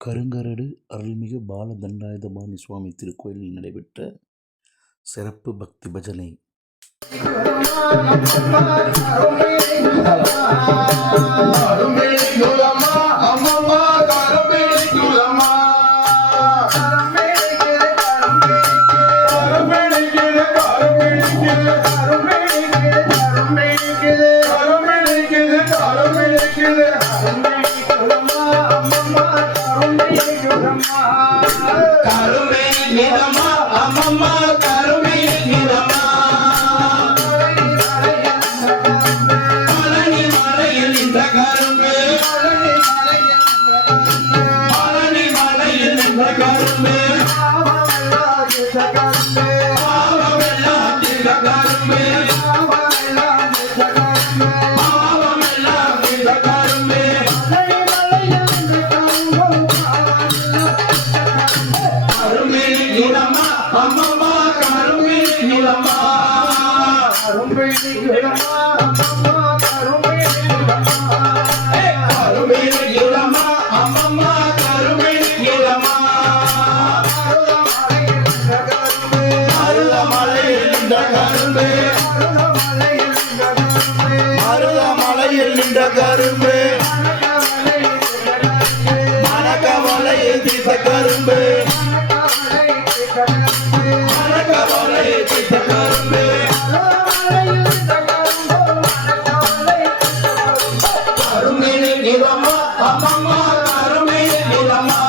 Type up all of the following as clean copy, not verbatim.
கருங்கரடு அருள்மிகு பால தண்டாயுதபாணி சுவாமி திருக்கோயிலில் நடைபெற்ற சிறப்பு பக்தி பஜனை. கருமே நிறமா அம்மம்மா கருமே நிறமா பழனி மலையில் இந்த கரும்பு பழனி மலையில் இந்த கரும்பு பாவமெல்லாம் இந்த கரும்பு பாவமெல்லாம் இந்த கரும்பு கருமே நிறமா அம்மம்மா கருமே நிறமா கருமே நிறமா அம்மம்மா கருமே நிறமா மருதமலையில் இந்த கரும்பு மருதமலையில் இந்த கரும்பு மணக்கவலையில் தீர்த்த கரும்பு மணக்கவலையில் தீர்த்த கரும்பு கருமே நிறமா அம்மம்மா கருமே நிறமா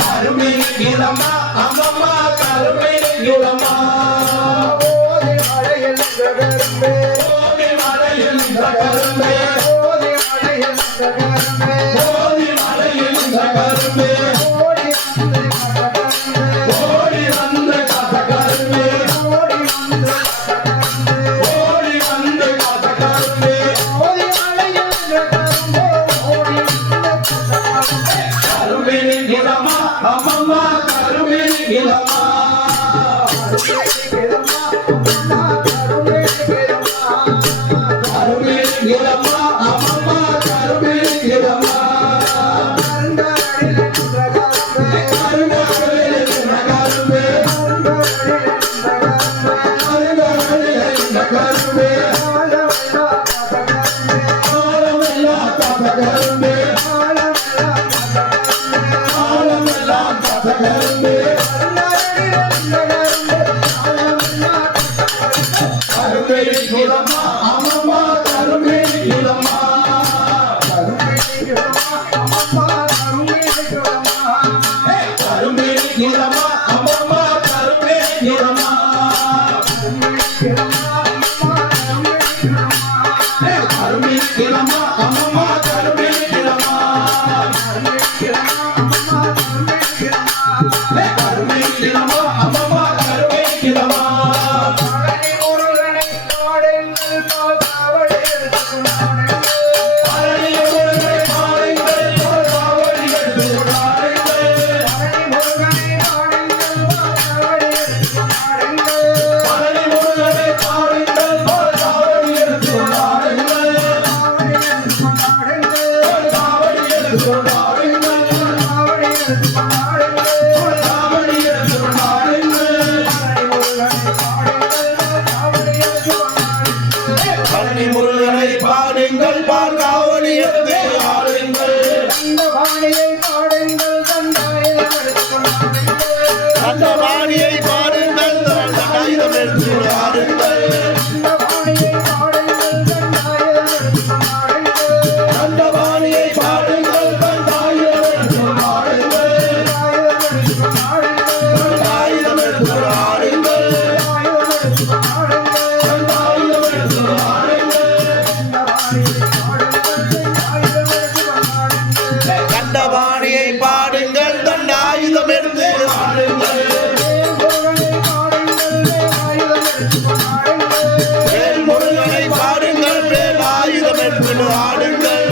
கருமே நிறமா அம்மம்மா கருமே நிறமா ஓதி மலையில் இந்த கரும்பு ஓதி மலையில் இந்த கரும்பு ஓடி வந்து காத்த கரும்பு ஓடி வந்து காத்த கரும்பு கருமே நிறமா அம்மம்மா கருமே நிறமா கருமே நிறமா அம்மம்மா கருமே நிறமா அம்மம்மா கருமே நிறமா கருமே நிறமா அம்மம்மா கருமே நிறமா கருமே நிறமா அம்மம்மா கருமே நிறமா கருமே நிறமா அம்மம்மா கருமே நிறமா பழனி முருகனை பாடுங்கள் பார்க்காவணி எடுத்து ஆடுங்கள் அந்த வாணியை பாடுங்கள் தண்டாயுதம் எடுத்து ஆடுங்கள் அந்த வாணியை பாடுங்கள் தண்டாயுதம் எடுத்து ஆடுங்கள் தண்டாயுதம் எடுத்து ஆடுங்கள் கண்டபாணியை பாடுங்கள் தண்டாயுதம் எடுத்து ஆடுங்கள் வேல் முருகனை பாடுங்கள் வேல் ஆயுதம் எடுத்து ஆடுங்கள்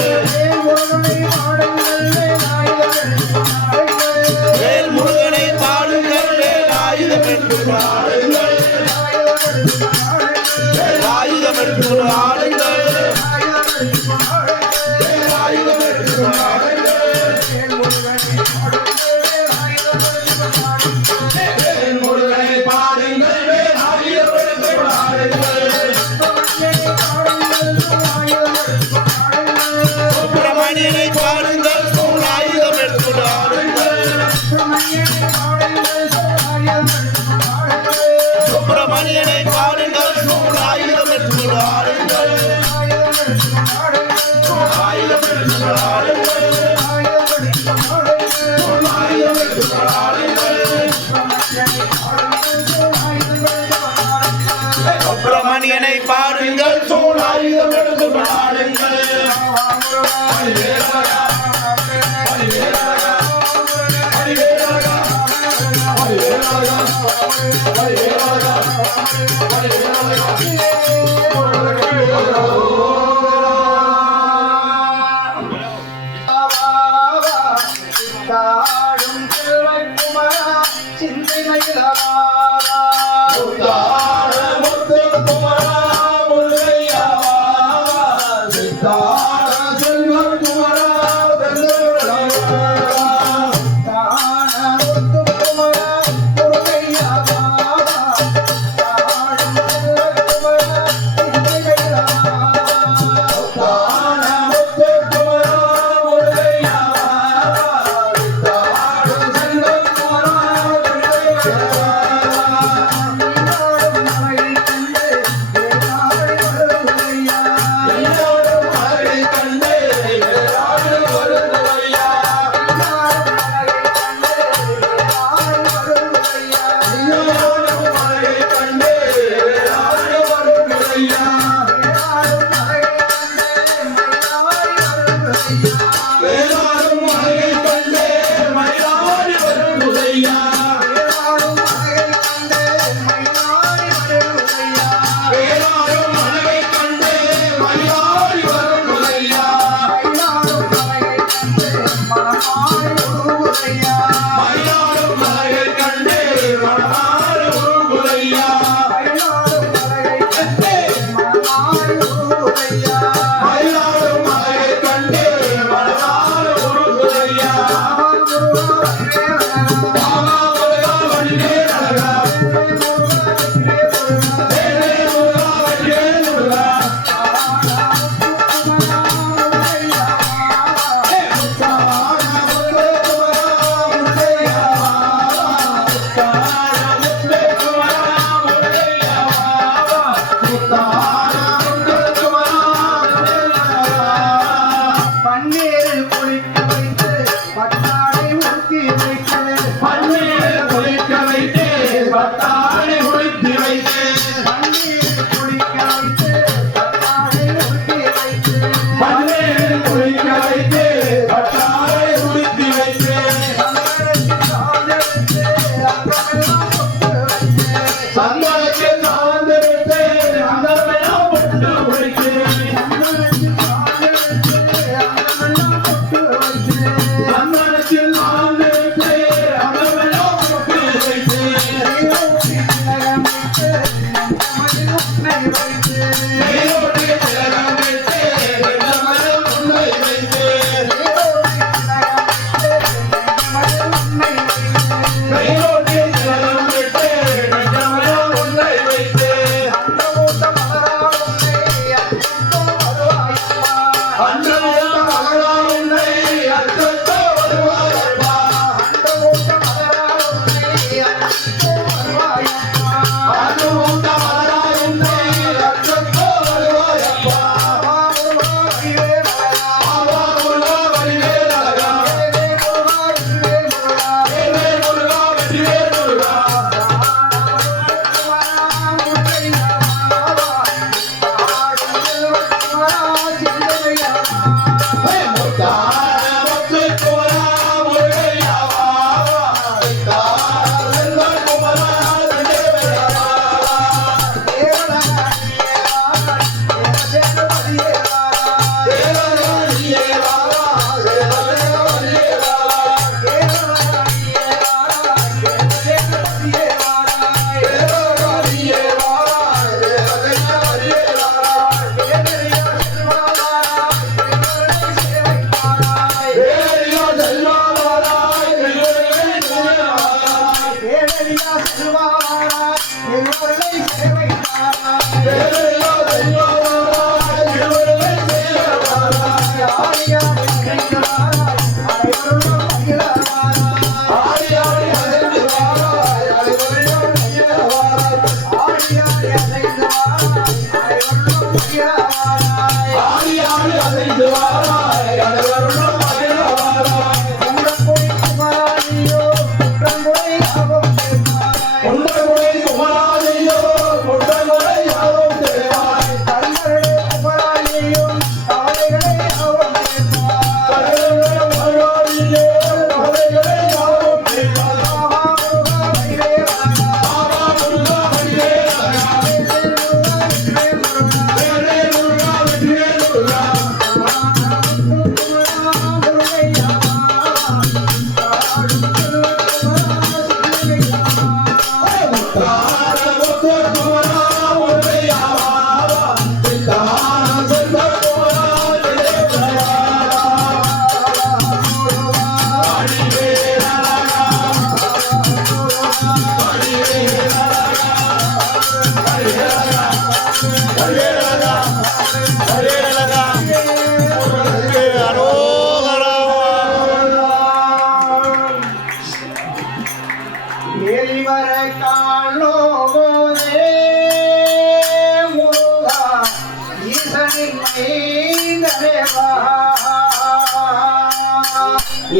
வேல் முருகனை பாடுங்கள் வேல் ஆயுதம் எடுத்து ஆடுங்கள் வேல் ஆயுதம் எடுத்து ஆடுங்கள் ஆயுதம் எடுத்து கொண்டாடுங்கள் ஆயுதம் எடுத்து கொண்டாடுங்கள் சுப்பிரமணியனை பாருங்கள் சூழாயுதம் எடுத்து கொண்டாடுங்கள்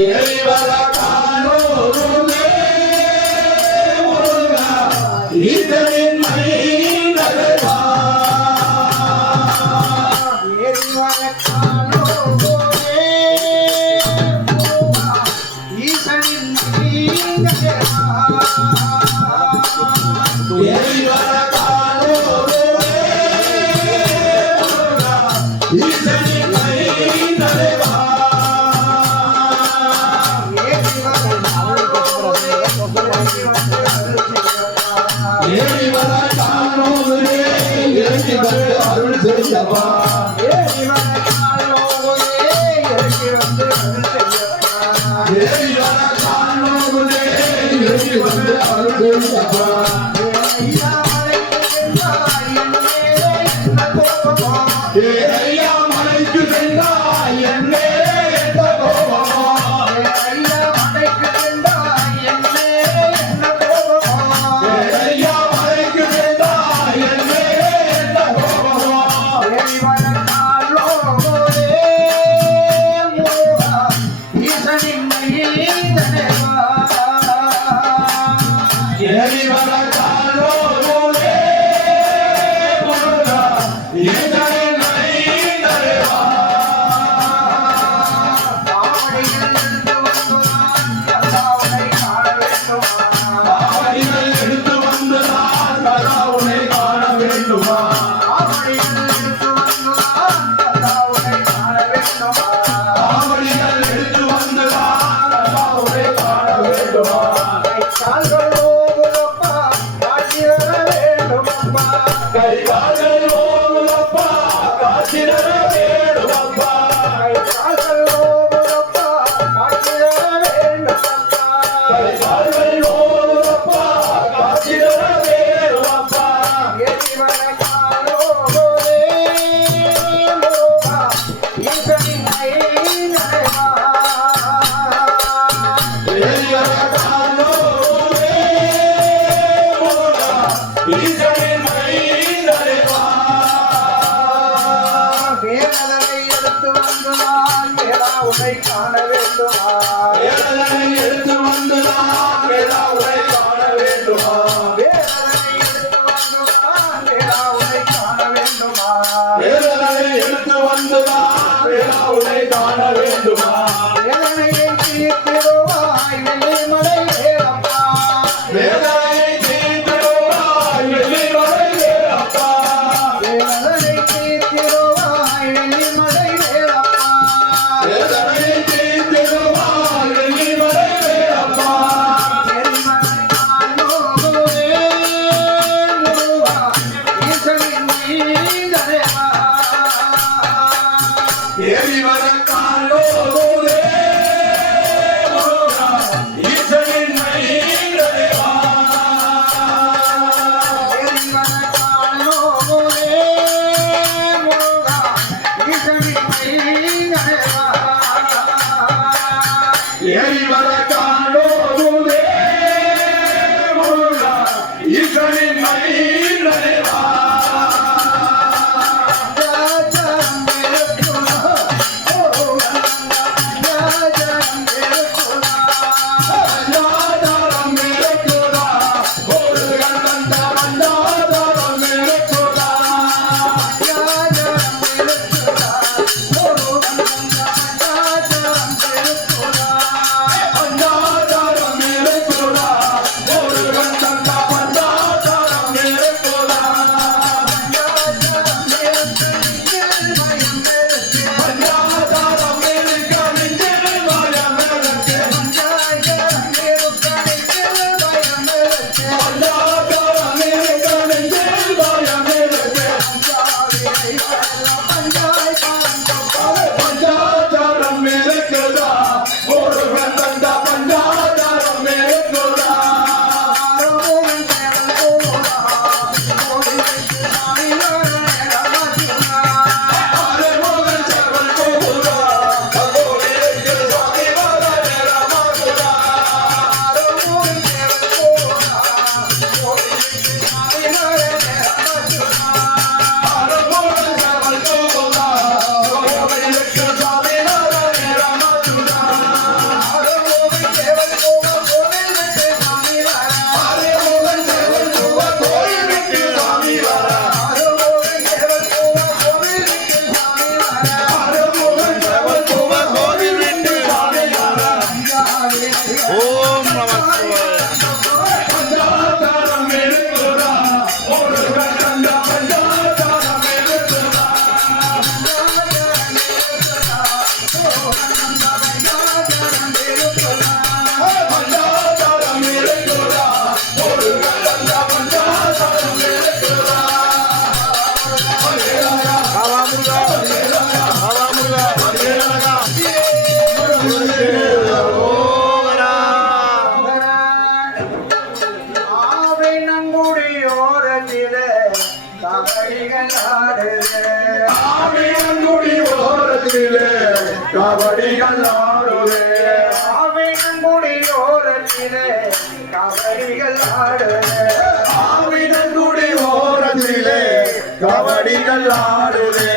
இறைவர காணோருமே முருகா ஈசனின் மைந்தரவா இறைவர காணோருமே முருகா ஈசனின் மைந்தரவா ஏறிவர காணோருமே இறங்கி வந்து அருள் செய்யவா ஏறிவர காணோருமே இறங்கி வந்து அருள் செய்யவா ஐயா மலைக்கு சென்றாய் என் மேலே என்ன கோபமா ஐயா மலைக்கு சென்றாய் என் மேலே என்ன கோபமா ஐயா மலைக்கு சென்றாய் என் மேலே என்ன கோபமா ஏறிவர காணோருமே முருகா ஈசனின் மைந்தரவா ஏறிவர காணோருமே முருகா ஈசனின் மைந்தரவா ஆவடிகள் எடுத்து வந்து நான் கதாவுனை காண வேண்டுமா ஆவடிகள் எடுத்து வந்து நான் கதாவுனை காண வேண்டுமா கைகால்கள் ஓங்குதப்பா காட்சி தர வேண்டுமப்பா கைகால்கள் ஓங்குதப்பா காட்சி தர வேண்டுமப்பா கைகால்கள் ஓங்குதப்பா காட்சி தர வேண்டுமப்பா ஏறிவர காணோருமே முருகா ஈசனின் மைந்தரவா ஏறிவர காணோருமே முருகா ஈசனின் மைந்தரவா வேதனை எடுத்து வந்து நான் வேளாவுனை காண வேண்டுமா வேதனை எடுத்து வந்து நான் வேளாவுனை காண வேண்டுமா வேதனை எடுத்து வந்து நான் வேளாவுனை காண வேண்டுமா வேதனை எடுத்து வந்து நான் வேளாவுனை காண வேண்டுமா வேதனையை தீர்த்திடுவாய் வெள்ளிமலை வேலப்பா வேதனை தீர்த்திடுவாய் வெள்ளிமலை வேலப்பா வேதனை தீர்த்திடுவாய் வெள்ளிமலை வேலப்பா வேதனை தீர்த்திடுவாய் வெள்ளிமலை வேலப்பா எரிமலை காணோருமே முருகா ஈசனின் மைந்தரவா ஏறிவர காணோருமே முருகா ஈசனின் மைந்தரவா ஏறிவர காணோருமே முருகா ஈசனின் மைந்தரவா ஏறிவர காணோருமே முருகா ஈசனின் மைந்தரவா ராஜா ஓரத்திலே கபடிகள் ஆடுவே ஆவினங்குடியோரத்திலே கபடிகள் ஆடுவே ஆவினங்குடி ஓரத்திலே கபடிகள் ஆடுவே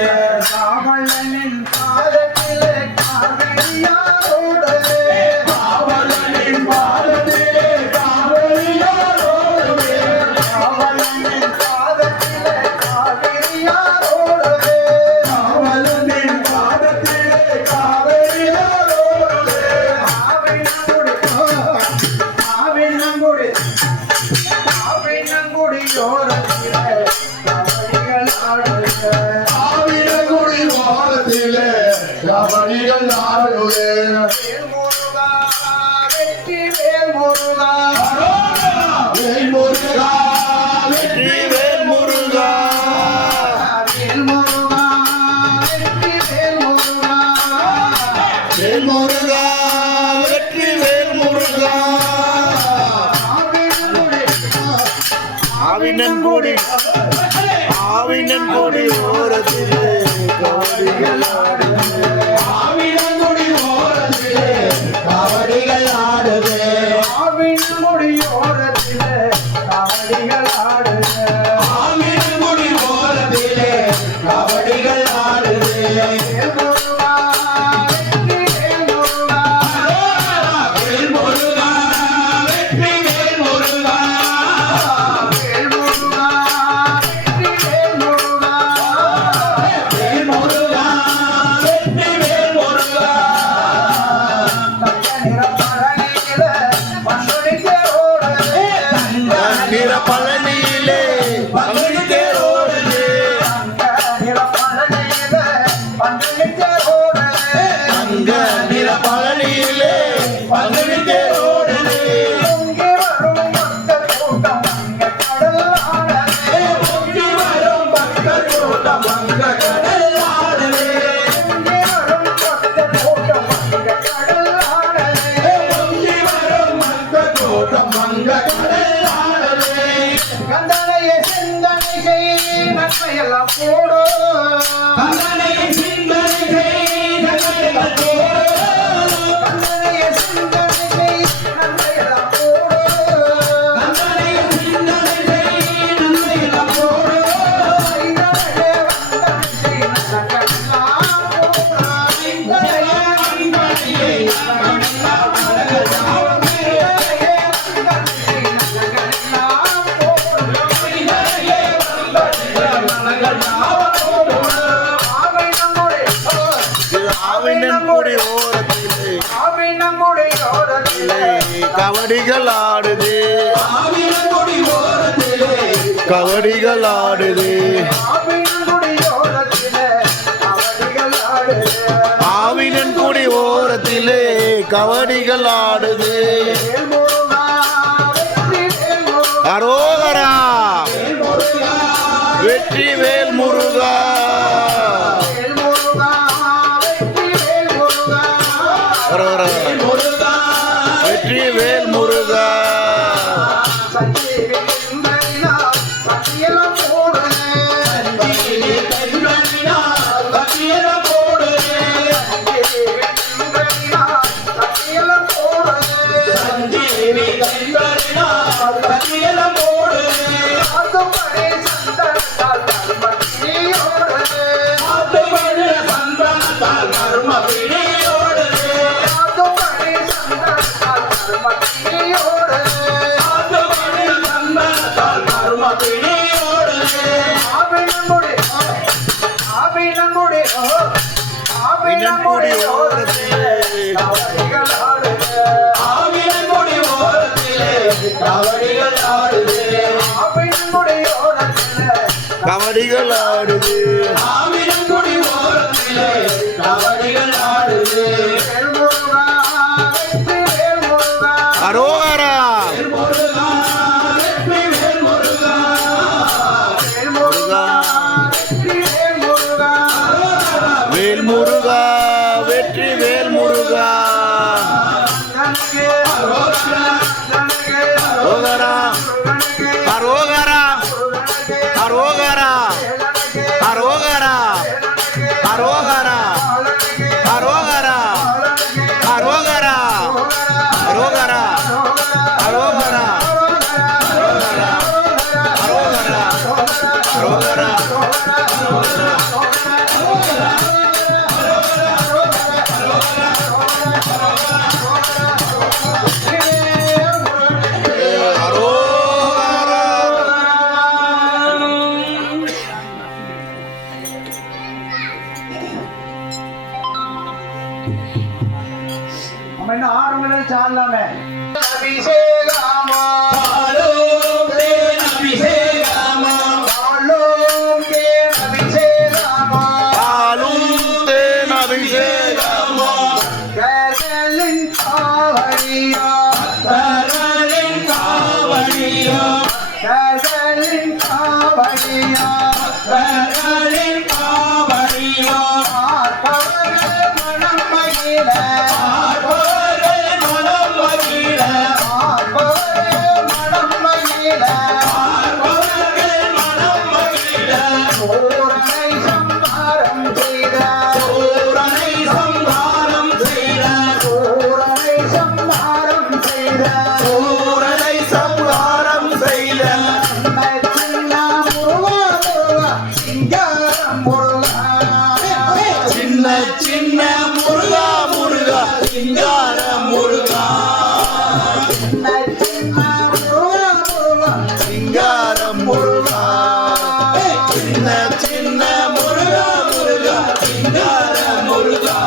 காவலனின் பாதத்திலே காவிரியாரோடுவே காவலனின் பாதத்திலே காவலியாரோடுவே காவலனின் பாதத்திலே காவிரியாரோடுவே காவலனின் பாதத்திலே காவலியாரோடுவே ஆவினங்குடியோரத்திலே கபடிகள் ஆடுவே ஆவினங்குடி ஓரத்திலே கபடிகள் ஆடுவே வேல்முருகா வெற்றி வேல்முருகா வேல் முருகா வெற்றி வேல் முருகா வேல்முருகா வெற்றி வேல்முருகா வேல் முருகா வெற்றி வேல் முருகா ஆவினங்குடி ஆவினன்குடி ஓரத்திலே கபடிகள் ஆடுவே ஆவினங்குடி ஓரத்திலே கபடிகள் ஆடுவே ஆவினங்குடியோரத்திலே கபடிகள் ஆடுவே ஆவினங்குடி ஓரத்திலே கபடிகள் ஆடுவே வேல்முருகா வெற்றி வேல்முருகா வேல் முருகா வெற்றி வேல் முருகா வேல்முருகா வெற்றி வேல்முருகா வேல் முருகா வெற்றி வேல் முருகா நிற பழனியிலே பங்குனி தேரோடுதே அங்க நிற பழனியிலே பங்குனி தேரோடுதே பொங்கி வரும் பக்தர் கூட்டம் வங்க கடல் ஆடுவே பொங்கி வரும் பக்தர் கூட்டம் வங்க கடல் ஆடுவே கந்தனைய சிந்தனை செய் நன்மையெல்லாம் போடு கந்தனைய சிந்தனை செய் நன்மையெல்லாம் போடு கந்தனைய சிந்தனை செய் நன்மையெல்லாம் போடு கந்தனைய சிந்தனை செய் நன்மையெல்லாம் போடு ஐந்தனைய வந்தனை செய் நல்லகெல்லாம் போடு ஐந்தனைய வந்தனை செய் நல்லகெல்லாம் போடு ஐந்தனைய வந்தனை செய் நல்லகெல்லாம் போடு ஆவினன்குடி ஓரத்திலே ஆவினங்குடியோரத்திலே கபடிகள் ஆடுதே ஆவினங்குடி ஓரத்திலே கபடிகள் ஆடுதே ஆவினங்குடியோரத்திலே கபடிகள் ஆடுவே ஆவினன்குடி ஓரத்திலே கபடிகள் ஆடுதே வேல்முருகா வெற்றி வேல்முருகா அரோகரா வெற்றி வேல் முருகா வேல்முருகா வெற்றி வேல்முருகா அரோகரா முருகா வெற்றி வேல் முருகா சஞ்சீவி இந்திரனார் பட்டியலம் போடுனே சஞ்சீவி கைவனினால் கட்டியல போடுவே சஞ்சீவி இந்திரனார் பட்டியலம் போடுனே சஞ்சீவி கைவனினால் கட்டியல போடுவே அதுபடி சந்தனத்தால் தர்மத்தியோடுனே ஆத்துமணி சந்தனத்தால் கர்ம பிடியோடுவே அதுபடி சந்தனத்தால் தர்மத்தியோடுனே ஆத்துமணி சந்தனத்தால் கர்ம பிடியோடுவே ஆவினங்குடி ஓரத்திலே கபடிகள் ஆடுவே ஆவினங்குடி ஓரத்திலே கபடிகள் ஆடுவே ஆவினங்குடி ஓரத்திலே கபடிகள் ஆடுதே ஆவினங்குடி ஓரத்திலே கபடிகள் ஆடுவே வேல்முருகா வெற்றி வேல்முருகா அரோகரா முருகா வெற்றி வேல் முருகா வேல்முருகா வெற்றி வேல்முருகா வேல் முருகா வெற்றி வேல் முருகா தனக்கு தனக்கு அரோகரா முருகனுக்கு அரோகரா முருகனுக்கு அரோகரா வேலனுக்கு அரோகரா வேலனுக்கு அரோகரா வேலனுக்கு நம்ம இன்னும் 6 மணி நேரம் சாடலாமே. அபிஷேகமா பாலும் தேன் அபிஷேகமா, பாலும் தேன் அபிஷேகமா பாலும் தேன் அபிஷேகமா, கர்களின் காவடியா கர்களின் காவடியா, கர்களின் காவடியா கர்களின் காவடியா, பார்ப்பவர்கள் மனம் மகிழ பார்ப்பவர்கள் மனம் மகிழ, பார்ப்பவர்கள் மனம் மகிழ பார்ப்பவர்கள் மனம் மகிழ, பூரணை சம்ஹாரம் செய்த சூரனை சம்ஹாரம் செய்த, பூரணை சம்ஹாரம் செய்த சூரனை சம்ஹாரம் செய்த, சின்ன சின்ன முருகா முருகா சிங்கார முருகா, சிங்கார முருகா, சின்ன சின்ன முருகா முருகா சிங்கார முருகா,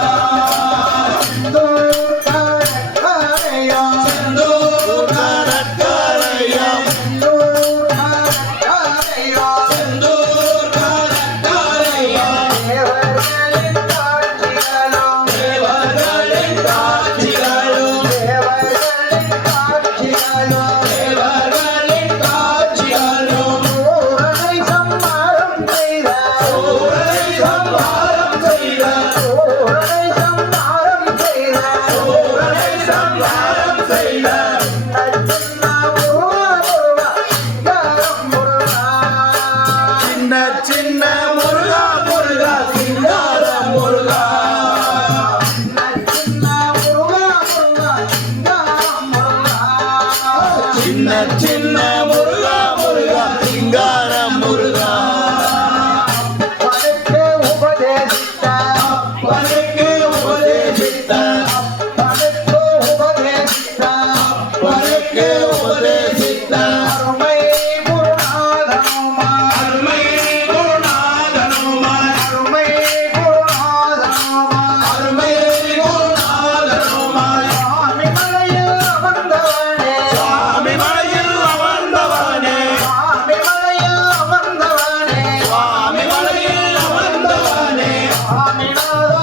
செந்தூர் கடற்கரையா, செந்தூர் கடற்கரையா, தேவர்களின் காட்சிகளும், தேவர்களின் காட்சிகளும், பூரணை சம்ஹாரம் செய்த, பூரணை சம்ஹாரம் செய்த, சின்ன சின்ன முருகா முருகா சிங்கார முருகா, சின்ன சின்ன முருகா முருகா சிங்கார முருகா, படைத்து உபதேசித்த, பனைக்கு உபதேசித்த, படைத்து உபதேசித்த பனைக்கு உபதேசித்த, அருமை குருநாதனுமா, அருமை குருநாதனுமாய், அருமை குருநாதனுமா, அருமை குருநாதனுமாய், சுவாமிமலையில் அமர்ந்தவனே, சுவாமிமலையில் அமர்ந்தவனே, சுவாமிமலையில் அமர்ந்தவனே, சுவாமிமலையில் அமர்ந்தவனே, சுவாமிநாதா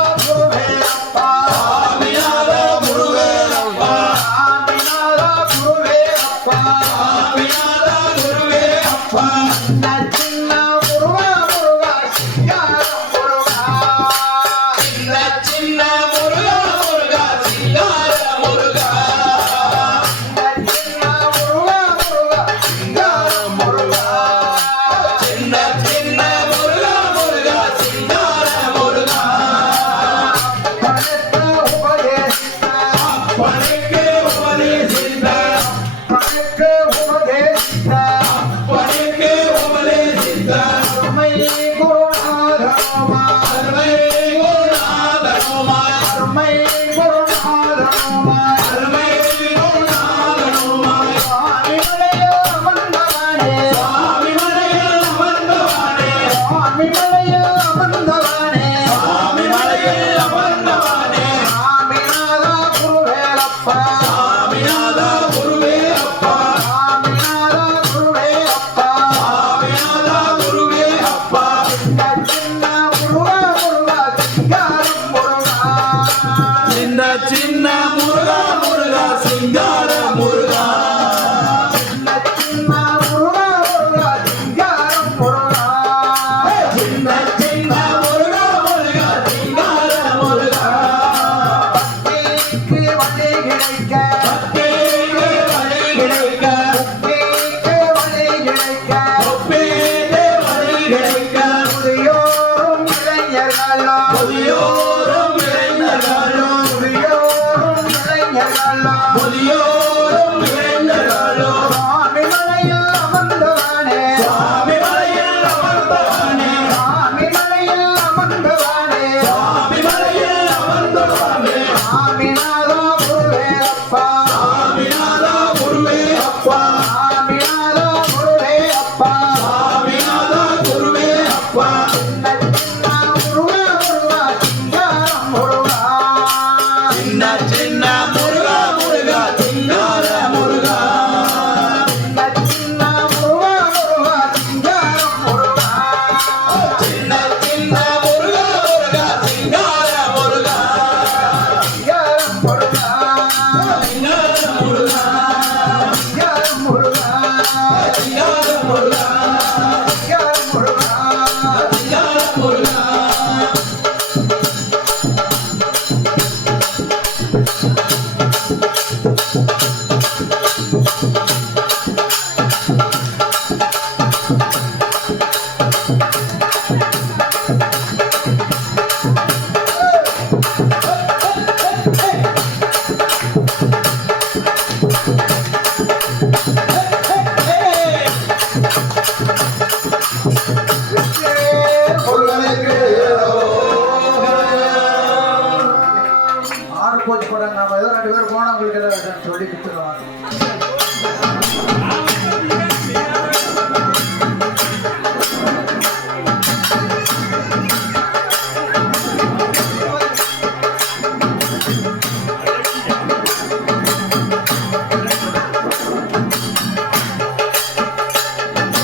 ஏதோ 2 பேர் போனா உங்களுக்கு எல்லாம் சொல்லி கொடுத்துருவாங்க.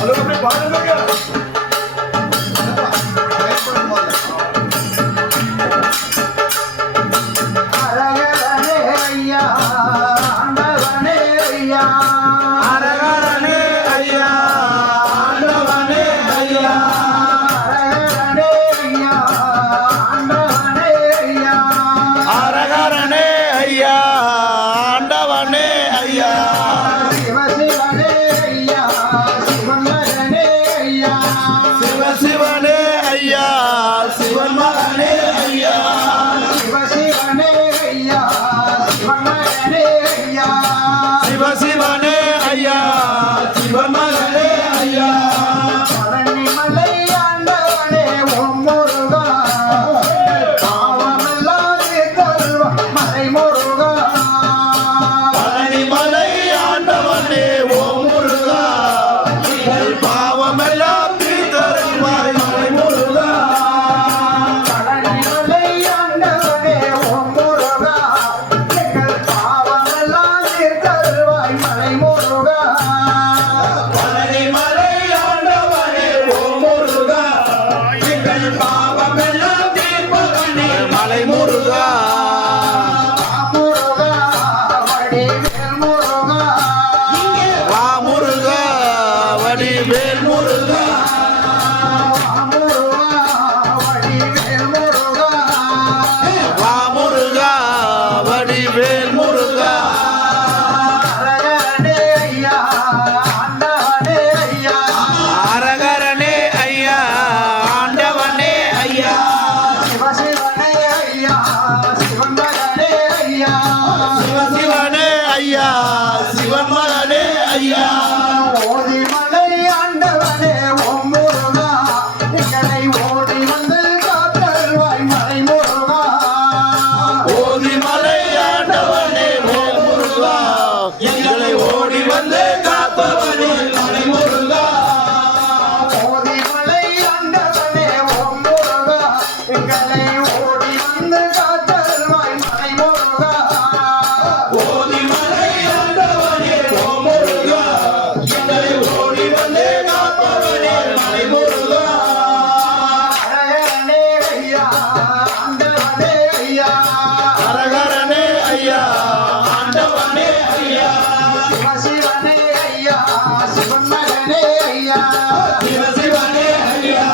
அது அப்படி பாருங்க. அரகரனே ஐயா ஆண்டவனே ஐயா அரகரனே ஐயா ஆண்டவனே ஐயா அரகரனே ஐயா ஆண்டவனே ஐயா அரகரனே ஐயா ஆண்டவனே ஐயா சிவசிவனே ஐயா சிவமகனே ஐயா சிவசிவனே ஐயா சிவன் மகனே ஐயா சிவசிவனே ஐயா சிவமகனே ஐயா சிவசிவனே ஐயா சிவன் மகனே ஐயா பழனிமலை ஆண்டவனே ஓம் முருகா பாவமெல்லாம் தீர்த்தருள்வாய் மலை முருகா பழனிமலை ஆண்டவனே ஓ முருகா எங்கள் பாவமெல்லாம் தீர்த்தருள்வாய் மலை முருகா பழனிமலை ஆண்டவனே ஓம் முருகா எங்கள் பாவமெல்லாம் தீர்த்தருள்வாய் மலை முருகா பழனிமலை ஆண்டவனே ஓ முருகா எங்கள் பாவமெல்லாம் தீர்ப்பவனே மலை முருகா முருகா வடிவேல் முருகா வா முருகா வடிவேல் முருகா முருகா வடிவேல் முருகா வா முருகா வடிவேல் முருகா அரகரனே ஐயா ஆண்டவனே ஐயா அரகரனே ஐயா ஆண்டவனே ஐயா சிவசிவனே ஐயா சிவமகனே ஐயா சிவசிவனே ஐயா சிவன் மகனே ஐயா ஓதிமலை ஆண்டவனே ஓம் முருகா எங்களை ஓடி வந்து காத்தருள்வாய் மலை முருகா ஓதிமலை ஆண்டவனே ஓ முருகா எங்களை ஓடி வந்து காத்தவனே மலை முருகா ஓதிமலை ஆண்டவனே ஓம் முருகா எங்களை ஓடி வந்து காத்தருள்வாய் மலை முருகா ஓதிமலை ஆண்டவனே ஓ முருகா எங்களை ஓடி வந்து காத்தவனே மலை முருகா அரகரனே ஐயா ஆண்டவனே ஐயா அரகரனே ஐயா ஆண்டவனே ஐயா சிவசிவனே ஐயா சிவமகனே ஐயா சிவசிவனே ஐயா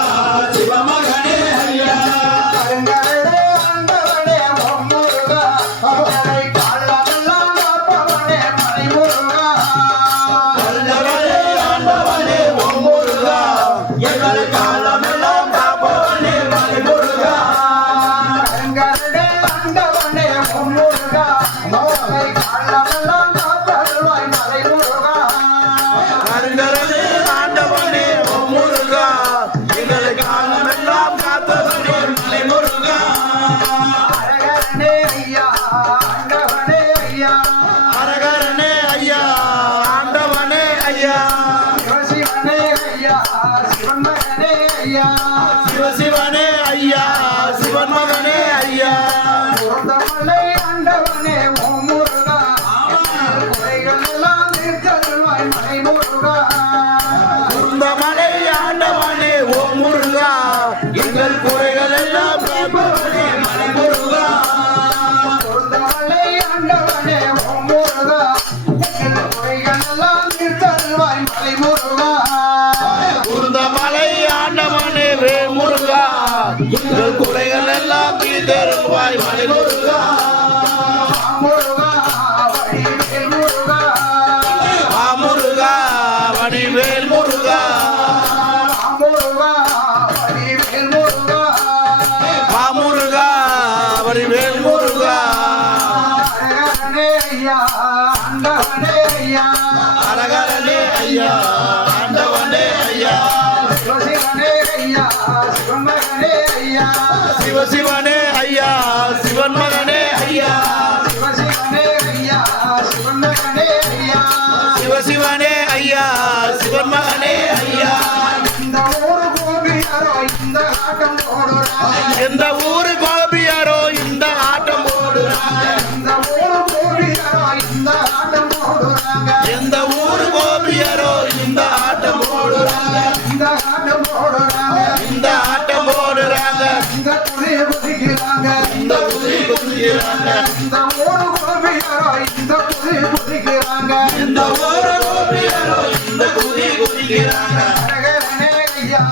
சிவமகனே ஐயா கருங்கடலே ஆண்டவனே ஓம் முருகா எங்களை காலமெல்லாம் காப்பவனே மலை முருகா வல்லவனே ஆண்டவனே ஓ முருகா எங்கள் காலமெல்லாம் காப்பவனே மலை முருகா கருங்கடலே ஆண்டவனே ஓம் முருகா எங்களை காலமெல்லாம் காத்தருள்வாய் மலை முருகா அருங்கரனே ஆண்டவனே ஓ முருகா எங்களை காலமெல்லாம் காத்தவனே மலை முருகா அரகரனே ஐயா ஆண்டவனே ஐயா அரகரனே ஐயா ஆண்டவனே ஐயா சிவசிவனே ஐயா சிவமகனே ஐயா சிவசிவனே ஐயா சிவன் மகனே ஐயா புறந்தமலை ஆண்டவனே ஓம் முருகா குறைகள் எல்லாம் தீர்த்தருள்வாய் மலை முருகா குருந்தமலை ஆண்டவனே ஓ முருகா எங்கள் குறைகள் எல்லாம் காப்பவனே மலை முருகா புறந்தமலை ஆண்டவனே ஓம் முருகா எங்கள் குறைகள் எல்லாம் தீர்த்தருள்வாய் மலை முருகா குருந்தமலை ஆண்டவனே வே முருகா எங்கள் குறைகள் எல்லாம் தீர்த்தருள்வாய் மலை முருகா முருகா வடிவேல் முருகா ஆ முருகா வடிவேல் முருகா முருகா வடிவேல் முருகா ஆ முருகா வடிவேல் முருகா அரகரனே ஐயா ஆண்டவனே ஐயா அரகரனே ஐயா ஆண்டவனே ஐயா சிவசிவனே ஐயா சிவமகனே ஐயா சிவசிவனே ஐயா சிவன் மகனே ஐயா சிவசிவனே எந்த ஊரு கோபியாரோ இந்த ஆட்டம் போடுறாங்க இந்த ஊரு கோபியாரோ இந்த ஆட்டம் போடுறாங்க எந்த ஊரு கோபியாரோ இந்த ஆட்டம் போடுறாங்க இந்த ஆட்டம் போடுறாங்க இந்த ஆட்டம் போடுறாங்க இந்த குதிரை குதிக்கிறாங்க இந்த குதி குதிக்கிறாங்க இந்த ஊரு கோபியாரோ இந்த குதிரை குதிக்கிறாங்க இந்த ஊரு கோபியாரோ இந்த குதி குதிக்கிறாங்க அரகரனே ஐயா